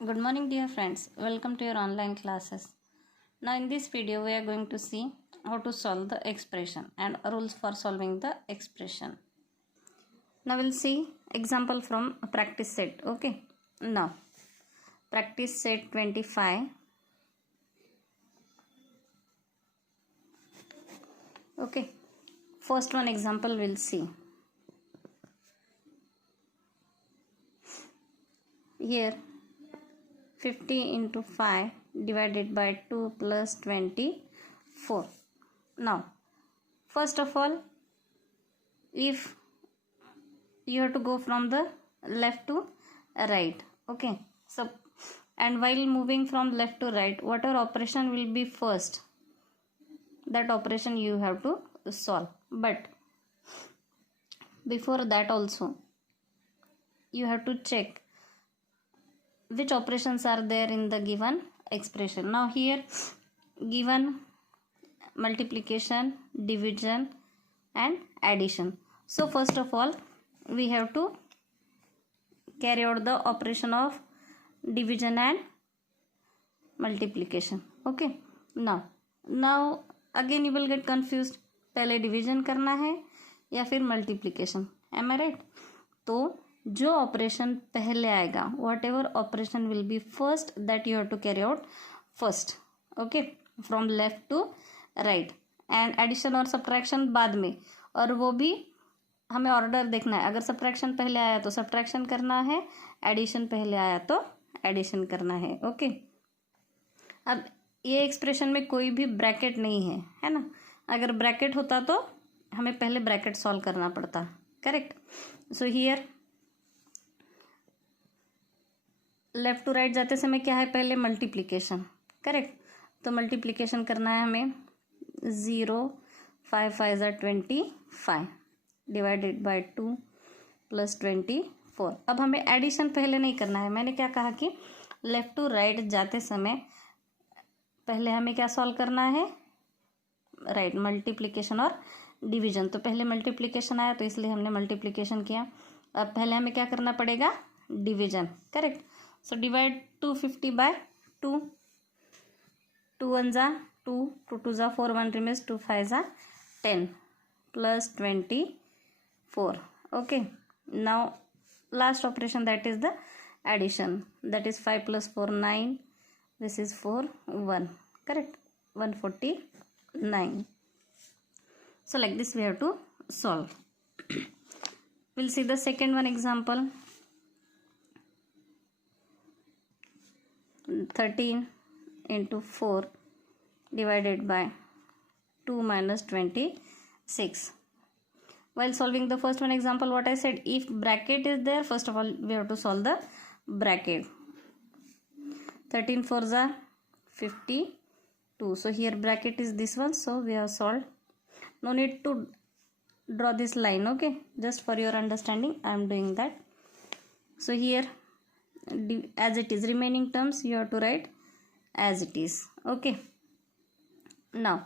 Good morning dear friends, welcome to your online classes. Now in this video we are going to see how to solve the expression and rules for solving the expression. Now we'll see example from a practice set. Okay, now practice set 25. Okay, first one example we'll see. Here 50 into 5 divided by 2 plus 24. Now first of all, if you have to go from the left to right, okay, so and while moving from left to right, whatever operation will be first, that operation you have to solve. But before that also you have to check which operations are there in the given expression. Now here given multiplication, division and addition. So first of all we have to carry out the operation of division and multiplication. Okay, now again you will get confused, पहले division करना है या फिर multiplication, M आई right? तो जो operation पहले आएगा, whatever operation will be first, that you have to carry out first. Okay, from left to right. And addition और सब्ट्रैक्शन बाद में, और वो भी हमें ऑर्डर देखना है. अगर सब्ट्रैक्शन पहले आया तो सब्ट्रैक्शन करना है, एडिशन पहले आया तो एडिशन करना है. ओके, अब ये एक्सप्रेशन में कोई भी ब्रैकेट नहीं है ना? अगर ब्रैकेट होता तो हमें पहले ब्रैकेट सॉल्व करना पड़ता. Correct. So here left to right जाते समय क्या है, पहले मल्टीप्लिकेशन. करेक्ट. तो मल्टीप्लिकेशन करना है हमें. 0 5 5 25 डिवाइडेड बाय 2 प्लस 24. अब हमें एडिशन पहले नहीं करना है. मैंने क्या कहा कि लेफ्ट टू राइट जाते समय पहले हमें क्या सॉल्व करना है, राइट, मल्टीप्लिकेशन और डिवीजन. तो पहले मल्टीप्लिकेशन आया तो इसलिए हमने मल्टीप्लिकेशन किया. अब पहले हमें क्या करना पड़ेगा, division. Correct. So divide 250 by 2. 2 1 जा 2, 2 2 जा 4, 1 रिमेन्स, 2 5 जा 10 plus 24. Okay, now last operation, that is the addition. That is 5 plus 4 9. This is 4 1. Correct. 149. So like this we have to solve. We'll see the second one example. 13 into 4 divided by 2 minus 26. While solving the first one example, what I said, if bracket is there, first of all we have to solve the bracket. 13 4s are 52. So here bracket is this one, so we have solved. No need to draw this line. Okay, just for your understanding I am doing that. So here as it is, remaining terms you have to write as it is. Okay, now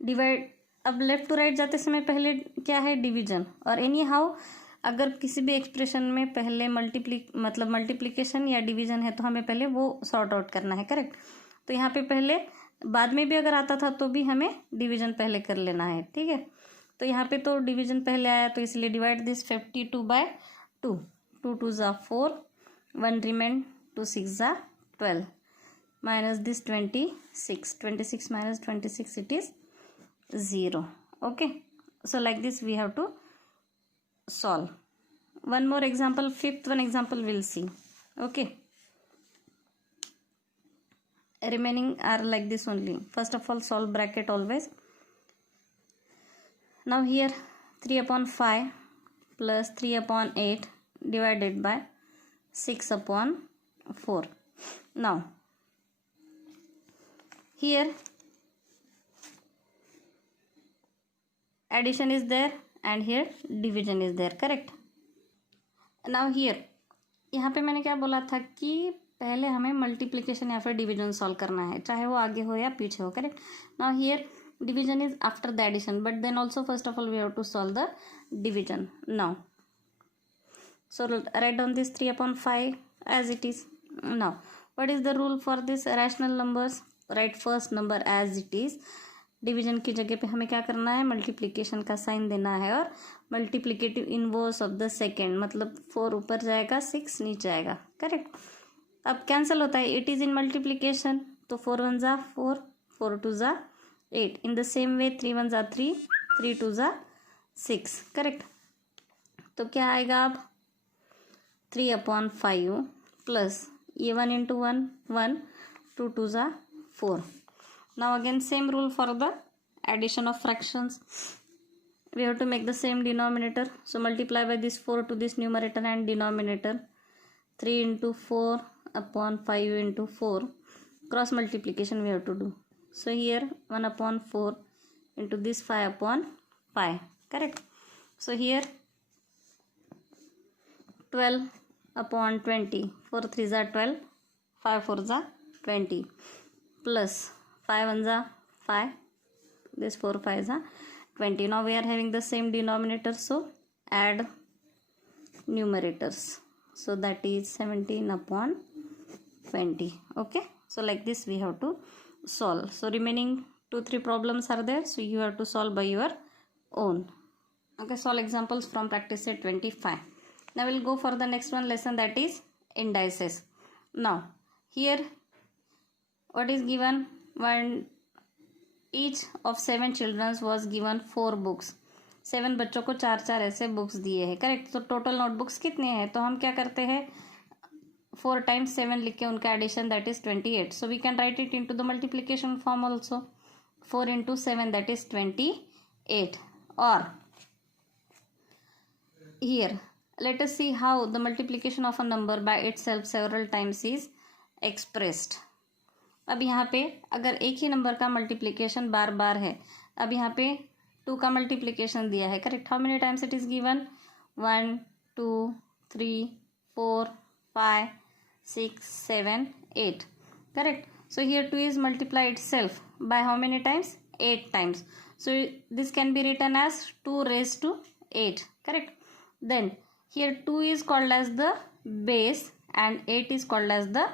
divide. अब left to right जाते समय पहले क्या है, division. और any how अगर किसी भी एक्सप्रेशन में पहले मल्टीप्लिकेशन या डिवीजन है तो हमें पहले वो सॉर्ट आउट करना है. करेक्ट. तो यहाँ पे पहले, बाद में भी अगर आता था तो भी हमें डिवीजन पहले कर लेना है. ठीक है. तो यहाँ पे तो डिवीजन पहले आया तो इसलिए डिवाइड दिस 52 बाय 2. 2 2 जा 4, 1 रिमेन, 2 6 जा 12 minus this 26. 26 minus 26 it is 0. Okay, so like this we have to solve. One more example, fifth one example we'll see. Okay, remaining are like this only. First of all solve bracket always. Now here 3 upon 5 plus 3 upon 8 divided by 6 upon 4. Now here addition is there and here division is there. Correct. Now here यहाँ पे मैंने क्या बोला था कि पहले हमें multiplication या फिर डिवीजन सॉल्व करना है, चाहे वो आगे हो या पीछे हो. Correct. Now here division is after the addition, but then also first of all we have to solve the division. Now So write down this 3 upon 5 as it is. Now what is the rule for this rational numbers? Write first number as it is. Division की जगह पे हमें क्या करना है, multiplication का sign देना है और multiplicative inverse of the second, मतलब 4 ऊपर जाएगा 6 नीचे आएगा, करेक्ट. अब कैंसिल होता है, इट इज़ इन मल्टीप्लिकेशन, तो 4 1 जा 4, 4 2 जा 8. इन द सेम वे 3 1 जा 3, 3 2 जा 6, करेक्ट. तो क्या आएगा अब 3/5 प्लस ये 1 into 1 1, 2 2 जा 4. Now again same rule for the addition of fractions. We have to make the same denominator. So multiply by this 4 to this numerator and denominator. 3 into 4/5 into 4. Cross multiplication we have to do. So here 1/4 into this 5/5. Correct. So here 12/20. 4 3s are 12. 5 4s are 20. Plus 5 1s are 5. This 4 5s are 20. Now we are having the same denominator, so add numerators. So that is 17/20. Okay. So like this we have to solve. So remaining 2-3 problems are there. So you have to solve by your own. Okay. Solve examples from practice set 25. Now we'll go for the next one lesson, that is indices. Now here what is given? One each of 7 children was given 4 books. 7 बच्चों को 4 ऐसे books दिए हैं, correct. तो total notebooks कितने हैं, तो हम क्या करते हैं 4 times 7 लिख के उनका addition, that is 28. So we can write it into the multiplication form also. 4 into 7 that is 28. Or here let us see how the multiplication of a number by itself several times is expressed. अब यहाँ पे अगर एक ही number का multiplication बार बार है, अब यहाँ पे 2 का मल्टीप्लिकेशन दिया है, correct. How many times it is given? 1 2 3 4 5 6 7 8, correct. So here 2 is multiplied itself by how many times? 8 times. So this can be written as 2 raised to 8, correct. Then here 2 is called as the base and 8 is called as the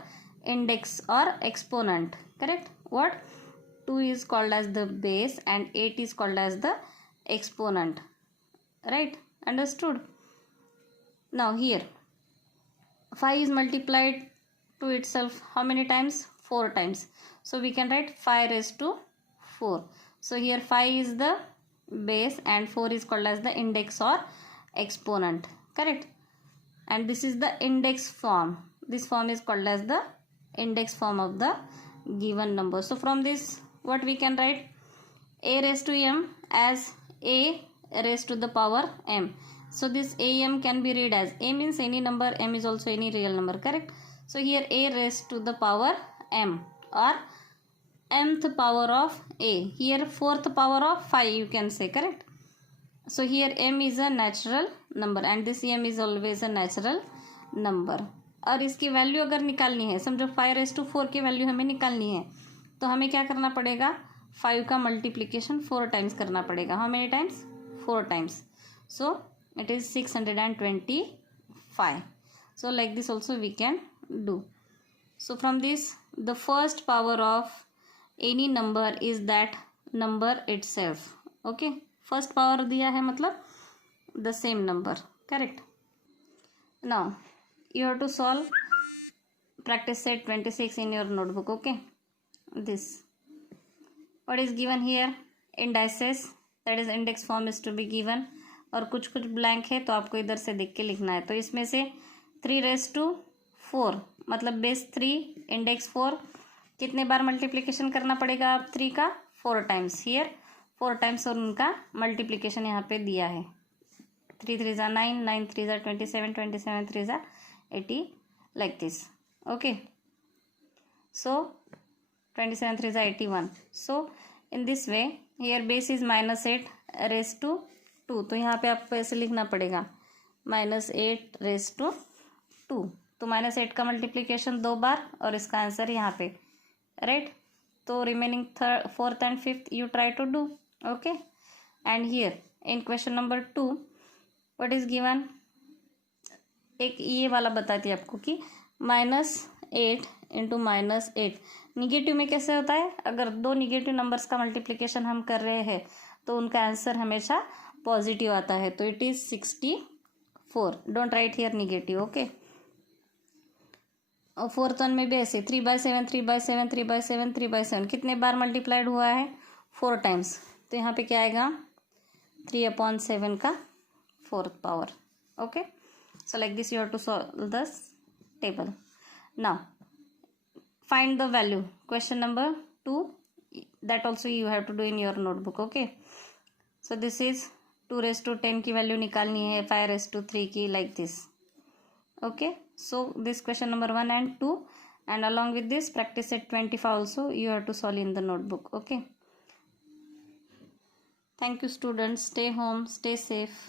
index or exponent, correct. What? 2 is called as the base and 8 is called as the exponent, right? Understood? Now here 5 is multiplied to itself how many times? 4 times. So we can write 5 raised to 4. So here 5 is the base and 4 is called as the index or exponent, correct. And this is the index form. This form is called as the index form of the given number. So from this what we can write? A raised to m as a raised to the power m. So this am can be read as a means any number, m is also any real number, correct. So here a raised to the power m or mth power of a. Here 4th power of 5 you can say, correct. So here m is a natural number and this m is always a natural number. और इसकी value अगर निकालनी है, समझो 5 raised to 4 की value हमें निकालनी है, तो हमें क्या करना पड़ेगा? 5 का मल्टीप्लिकेशन 4 टाइम्स करना पड़ेगा. How many times? 4 times. So it is 625. So like this also we can do. So from this the first power of any number is that number itself. Okay, first power दिया है मतलब the same number, correct. Now you have to solve practice set 26 in your notebook. Okay, this what is given here? Indices, that is index form is to be given. और कुछ कुछ blank है तो आपको इधर से देख के लिखना है. तो इसमें से 3 raised to 4 मतलब बेस 3 इंडेक्स 4. कितने बार मल्टीप्लिकेशन करना पड़ेगा आप 3 का? 4 टाइम्स. हियर 4 टाइम्स और उनका मल्टीप्लिकेशन यहाँ पे दिया है. 3 3s are 9, 9 3s are 27, 27 3s are 80, like this. Okay, so 27 3s are 81. So in this way here base is -8 raised to 2. तो यहाँ पे आपको ऐसे लिखना पड़ेगा -8 raised to 2. तो -8 का मल्टीप्लिकेशन 2 बार और इसका आंसर यहाँ पे, राइट. तो remaining 4th and 5th you try to do. Okay, and here in question number 2 what is given? एक ये वाला बताती है आपको कि 8 इंटू -8 निगेटिव में कैसे होता है, अगर दो निगेटिव नंबर्स का मल्टीप्लिकेशन हम कर रहे हैं तो उनका आंसर हमेशा पॉजिटिव आता है, तो it is 64. Don't write here negative, okay. और फोर्थ वन में भी ऐसे 3/7 3/7 3/7 3/7 कितने बार मल्टीप्लाइड हुआ है, 4 टाइम्स, तो यहाँ पे क्या आएगा 3/7 का 4th power. Okay, so like this you have to solve this table. Now find the value, question number 2, that also you have to do in your notebook. Okay, so this is 2^10 की value निकालनी है, 5^3 की, like this. Okay, so this question number 1 and 2, and along with this practice set 25 also you have to solve in the notebook. Okay, thank you students, stay home, stay safe.